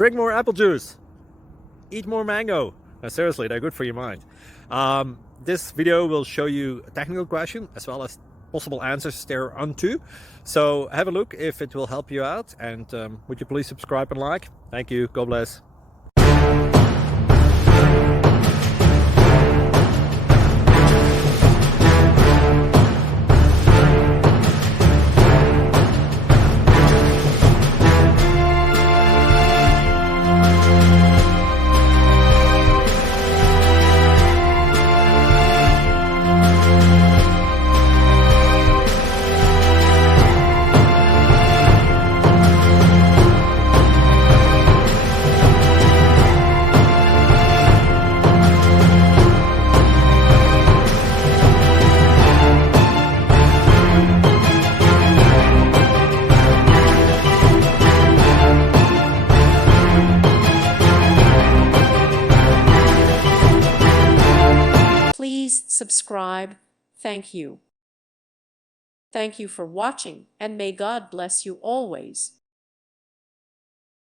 Drink more apple juice. Eat more mango. No, seriously, they're good for your mind. This video will show you a technical question as well as possible answers thereunto. So have a look if it will help you out, and would you please subscribe and like? Thank you. God bless. Please subscribe. Thank you. Thank you for watching, and may God bless you always.